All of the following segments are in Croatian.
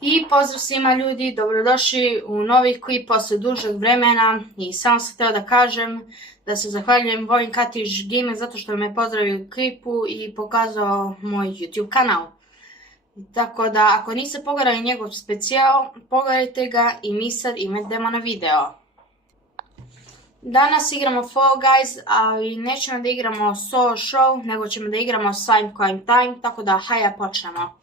I pozdrav svima ljudi, dobrodošli u novi klip posle dužeg vremena i samo sam htio da kažem da se zahvaljujem Vojin Katić Gamer zato što me pozdravio u klipu i pokazao moj YouTube kanal. Tako da ako niste pogledali njegov specijal, pogledajte ga i mi sad idemo na video. Danas igramo Fall Guys, ali nećemo da igramo solo show, nego ćemo da igramo Slime Climb Time, tako da hajde počnemo.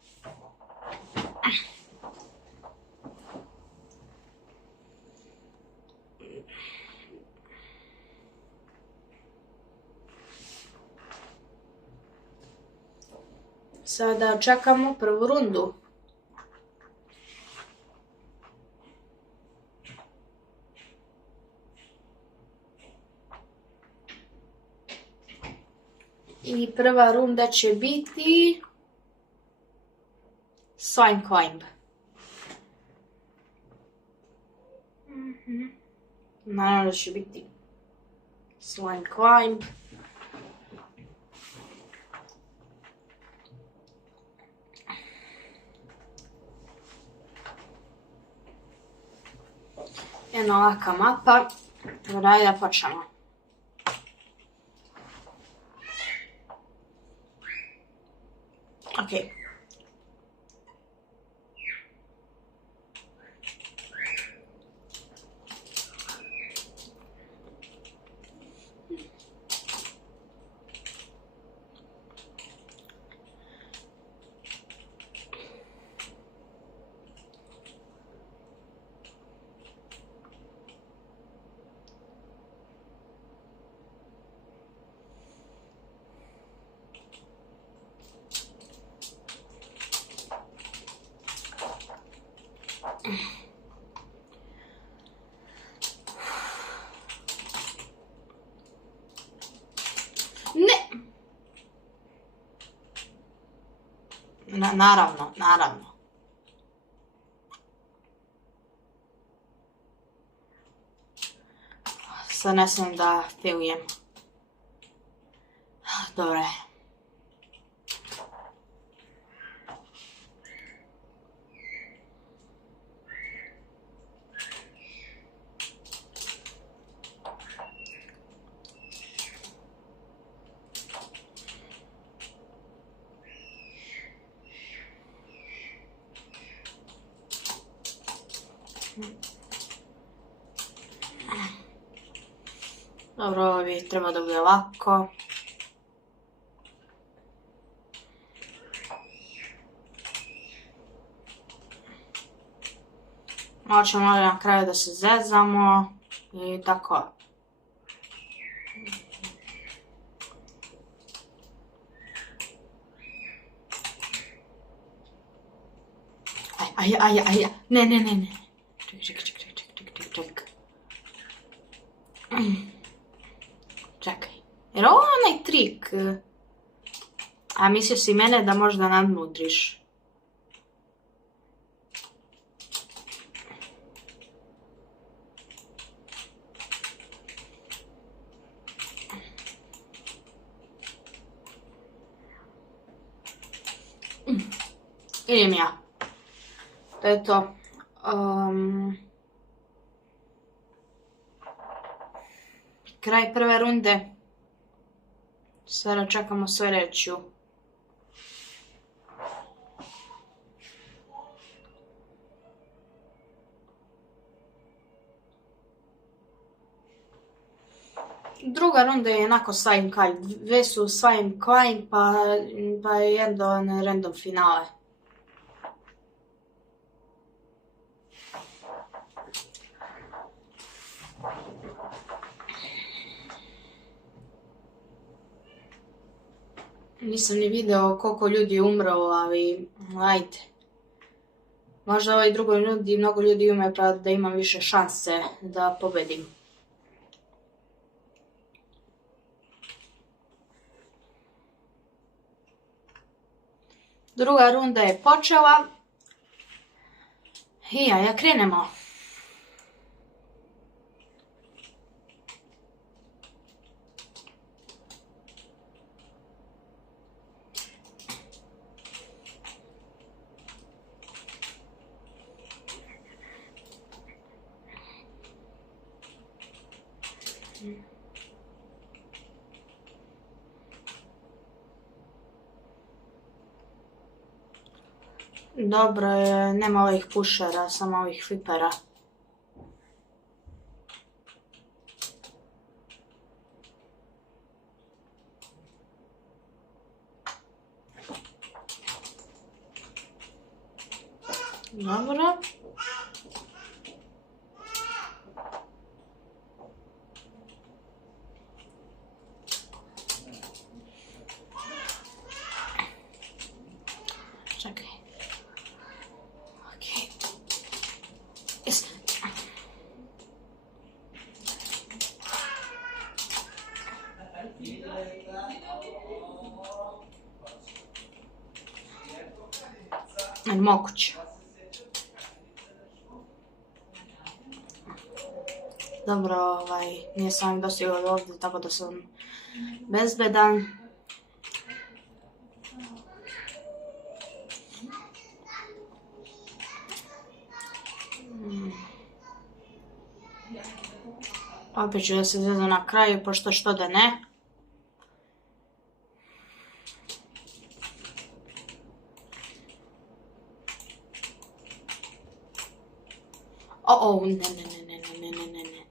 Sada čekamo prvu rundu. I prva runda će biti Slime Climb. Naravno da će biti Slime Climb. Jedna laka mapa. Daj da počnemo. Ok. Ne! Naravno. Sad ne smijem da failujem. Dobro je. Dobro, ovo bi trebalo da bude lako. Malo ćemo na kraju da se zezamo i tako. Aj, ne. Čekaj. Jer ovo je onaj trik. A mislio si mene da možda nadmudriš. Idem ja. To je to. Kraj prve runde. Sada čekamo sljedeću. Druga runda je onako Slime Climb. Dve su Slime Climb pa je jedan random finale. Nisam ni video koliko ljudi umro, ali ajde. Možda ovaj drugoj rundi mnogo ljudi ume pa da imam više šanse da pobedim. Druga runda je počela. I ja krenemo. Dobro je, nema ovih pušera, samo ovih flipera. Dobro. Čekaj. Okej. Yes. Moguće. Dobro, nije sam dostigao do ovdje, tako da sam bezbedan. Opet ću da se zvezam na kraju, pošto što da ne. Ne.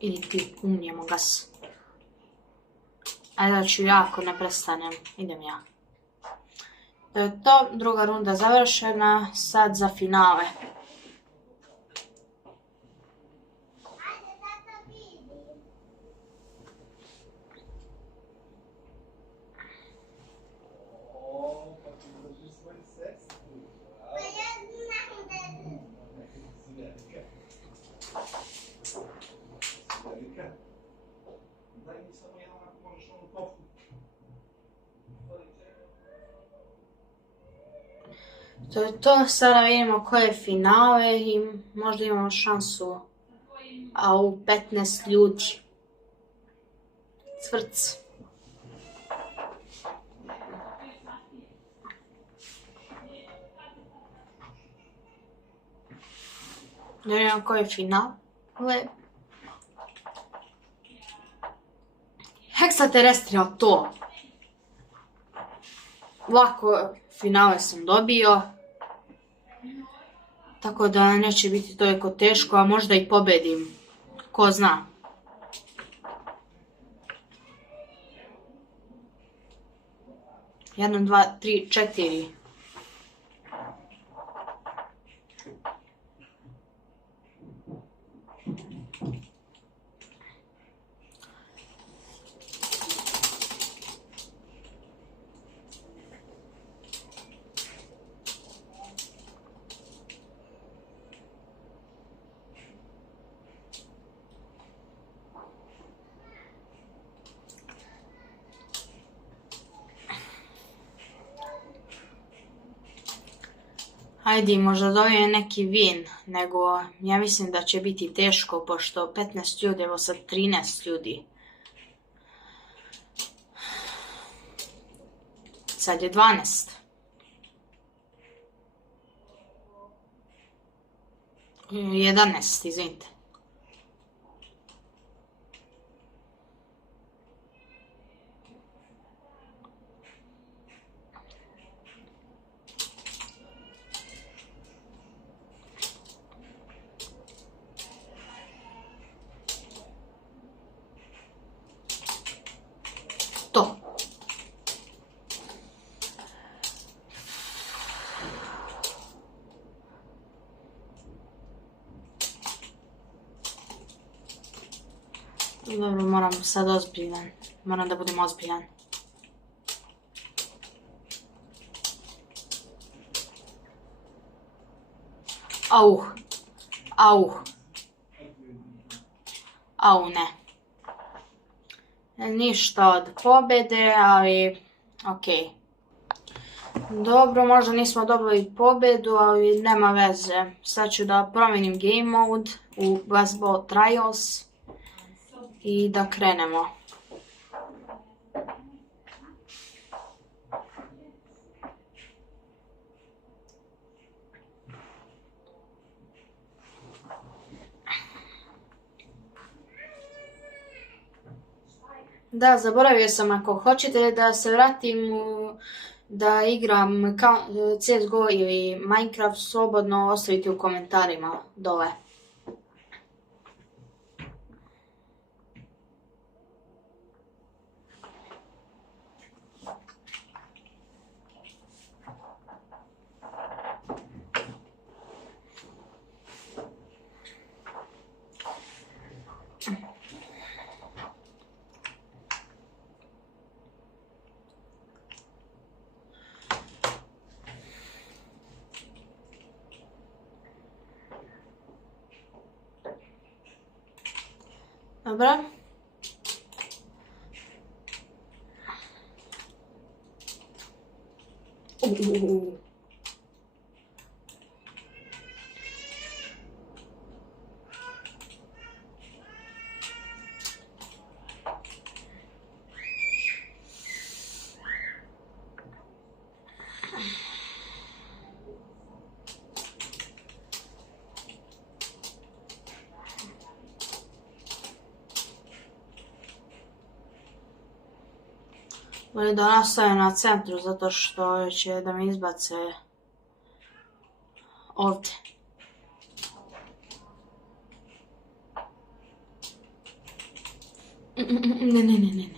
Idi ti, umnijemo gas. Ajde da ću ja ako ne prestanem, idem ja. To je to, druga runda završena, sad za finale. To je to, sada vidimo koje je finale i možda imamo šansu u 15 ljudi. Cvrc. Da vidimo koje je finale. Heksaterrestrial to. Ovako finale sam dobio. Tako da neće biti toliko teško, a možda i pobedim. Ko zna. Jedno, dva, tri, četiri. Ajde, možda dobijem neki win, nego ja mislim da će biti teško, pošto 15 ljudi, evo sad 13 ljudi. Sad je 12. Jedanaest, izvinite. To. Dobro, moram sad ozbiljan. Moram da budem ozbiljan. Au, ne. Ništa od pobjede, ali okej. Dobro, možda nismo dobili pobjedu, ali nema veze. Sad ću da promijenim game mode u Basketball Trials i da krenemo. Da, zaboravio sam, ako hoćete da se vratim da igram CSGO ili Minecraft, slobodno ostavite u komentarima dole. Dobra. Bolje da nastavim na centru, zato što će da me izbace ovdje. Ne,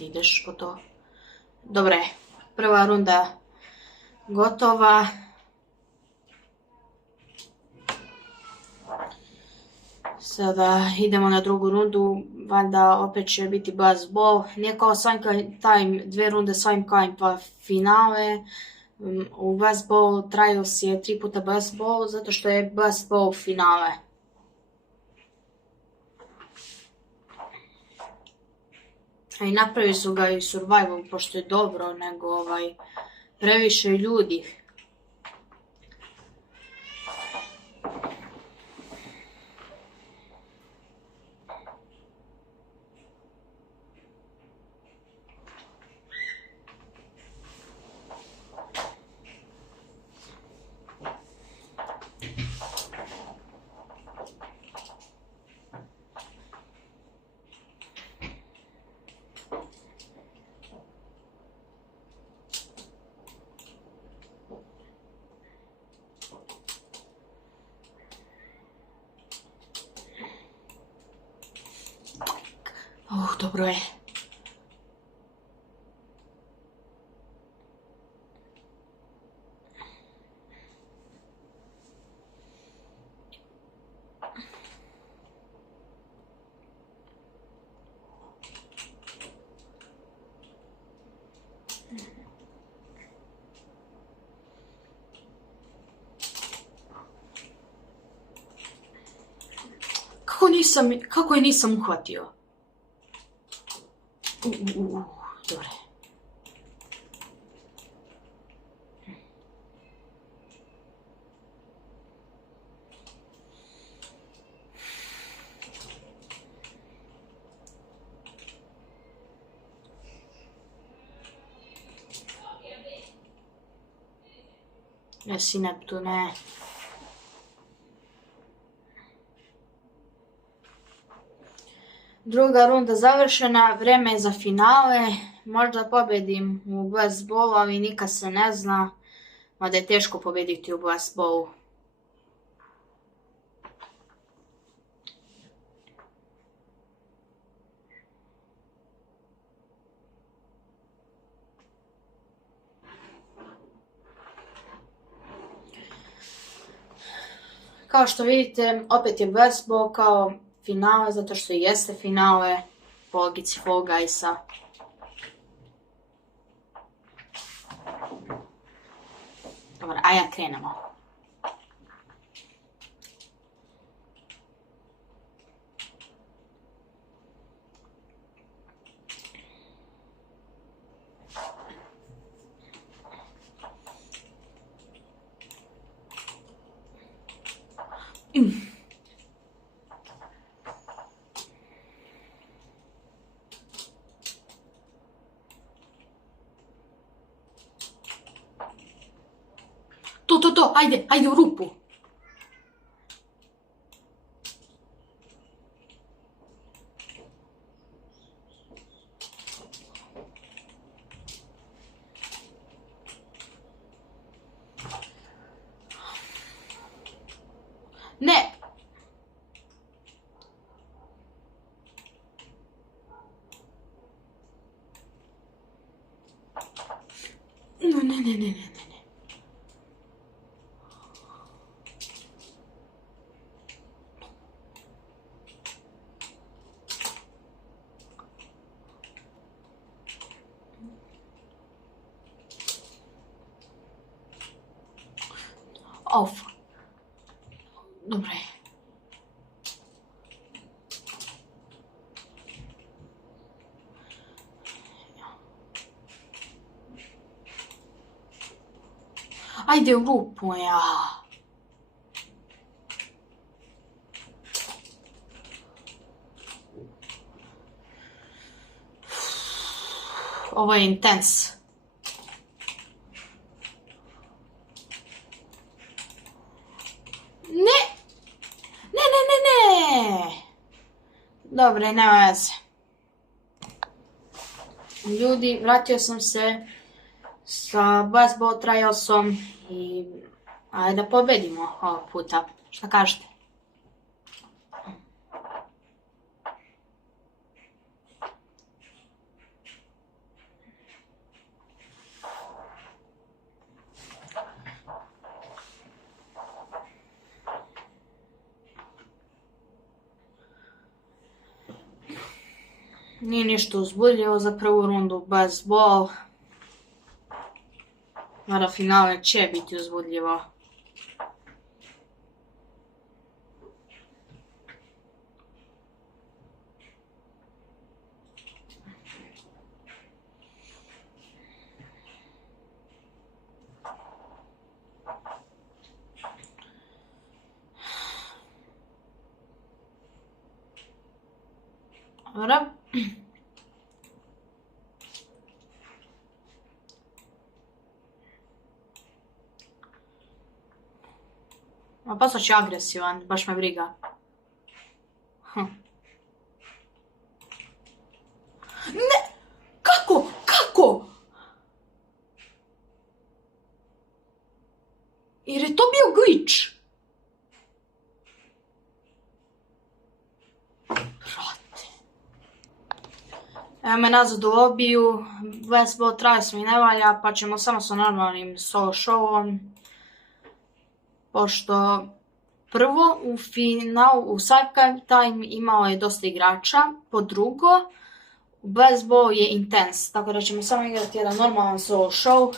ideš po to. Dobre, prva runda gotova. Sada idemo na drugu rundu, valjda opet će biti baseball. Nije kao Time, 2 runde Time pa finale. U baseball trials je 3 puta baseball, zato što je baseball finale. I napravili su ga i survival, pošto je dobro, nego previše ljudi. Dobro je. Kako je nisam uhvatio? Dobre. Jesi Neptune. Druga runda završena, vreme je za finale. Možda pobedim u baseballu, ali nikad se ne zna. Mada je teško pobediti u baseballu. Kao što vidite, opet je baseball kao finale, zato što jeste finale po logici Fall Guysa. Dobro, a ja krenemo. To, ajde u rupu. Ne! Ne. Off. Dobre. Ajde u rupu, ja. Ovo je intens. Ne. Dobre, nema veze. Ljudi, vratio sam se sa baseball trialsom i ajde da pobedimo ovog puta. Šta kažete? Nije ništa uzbudljivo za prvu rundu, baseball. Mada finale će biti uzbudljivo. Dobro. A postat će agresivan, baš me briga. Ne! Kako? Jer je to bio glitch. Brate. Evo me nazad u lobiju. Baseball trials mi ne valja, pa ćemo samo sa normalnim solo showom. Pošto prvo u finalu, u cycle time imao je dosta igrača, po drugo, baseball je intens, tako da ćemo samo igrati jedan normalan solo show.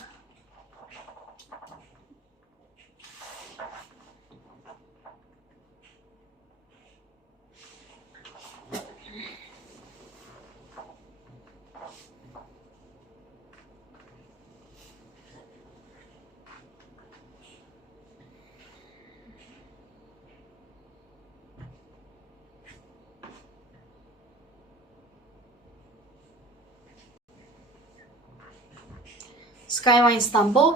Skyline Istanbul.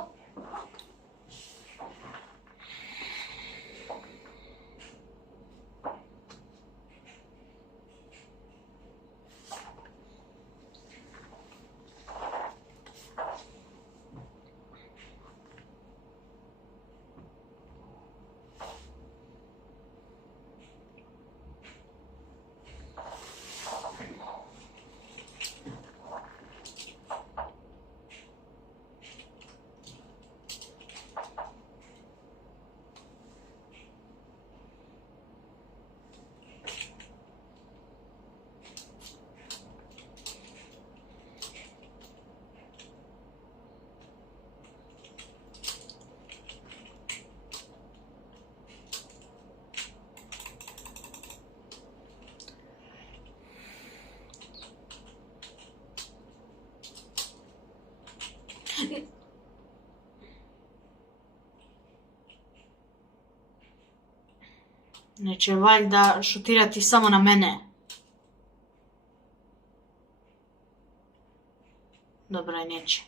Neće valjda šutirati samo na mene. Dobro, neće.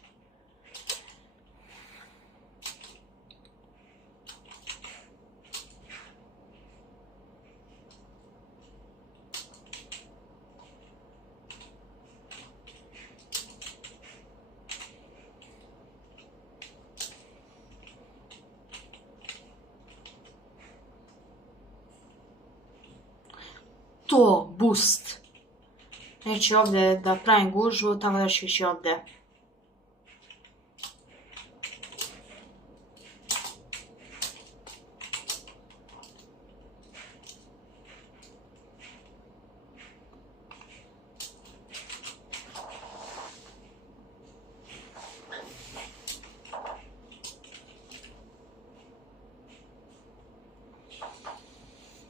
to, boost. Neću ovdje da pravim gužvu, tako da ću ići ovdje.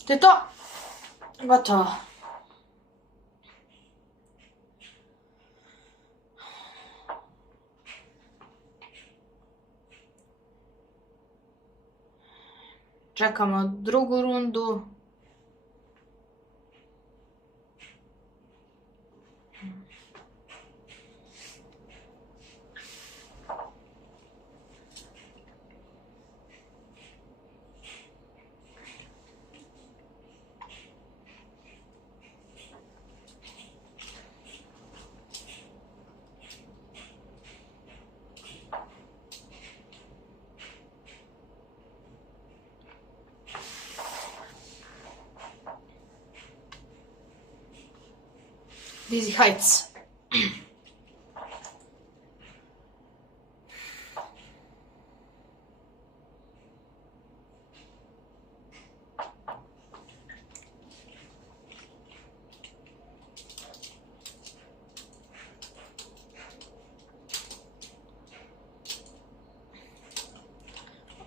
To je to. Gotovo. Čekamo drugu rundu. Dizzy Heights.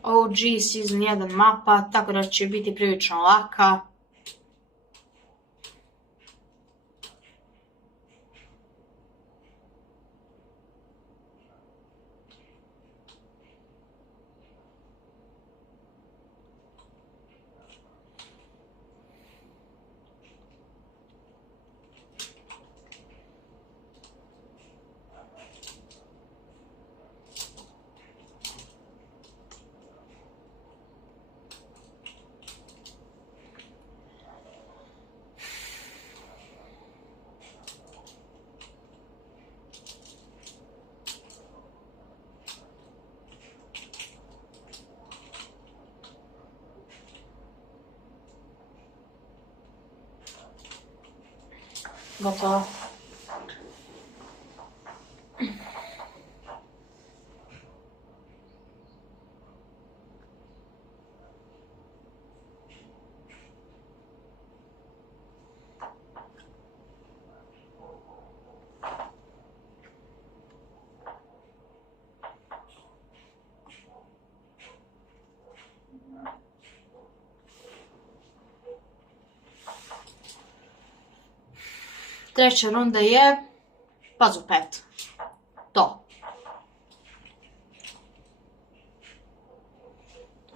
OG Season 1 mapa, tako da će biti prilično laka. Gotovo. Treća runda je Puzzle Pet. To.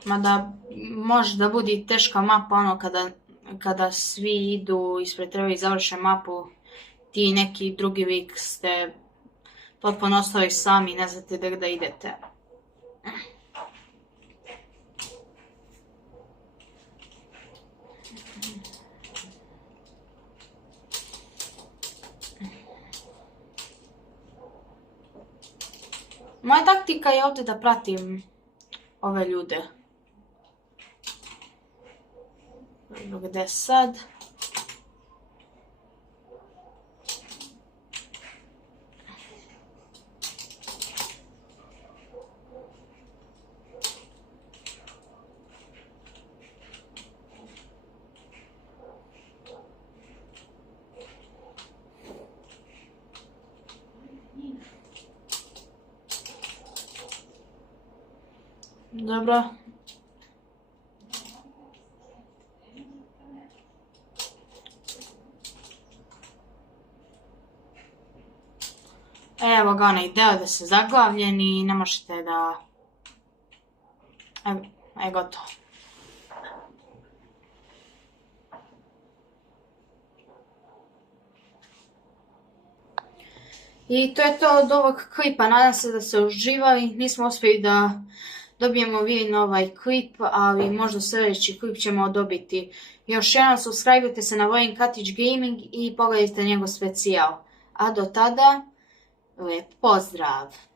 Mada može da bude teška mapa ono kada svi idu ispred treba i završe mapu, ti neki drugi vik ste potpuno ostali sami, ne znate da idete. Moja taktika je ovdje da pratim ove ljude. Gdje sad? Dobro. Evo ga onaj deo da se zaglavljen i ne možete da... Evo, gotovo. I to je to od ovog klipa, nadam se da ste uživali, nismo uspjeli da dobijemo win ovaj klip, ali možda sljedeći klip ćemo dobiti. Još jednom subscribe-ujte se na Vojin Katić Gaming i pogledajte njegov specijal. A do tada, lijep pozdrav!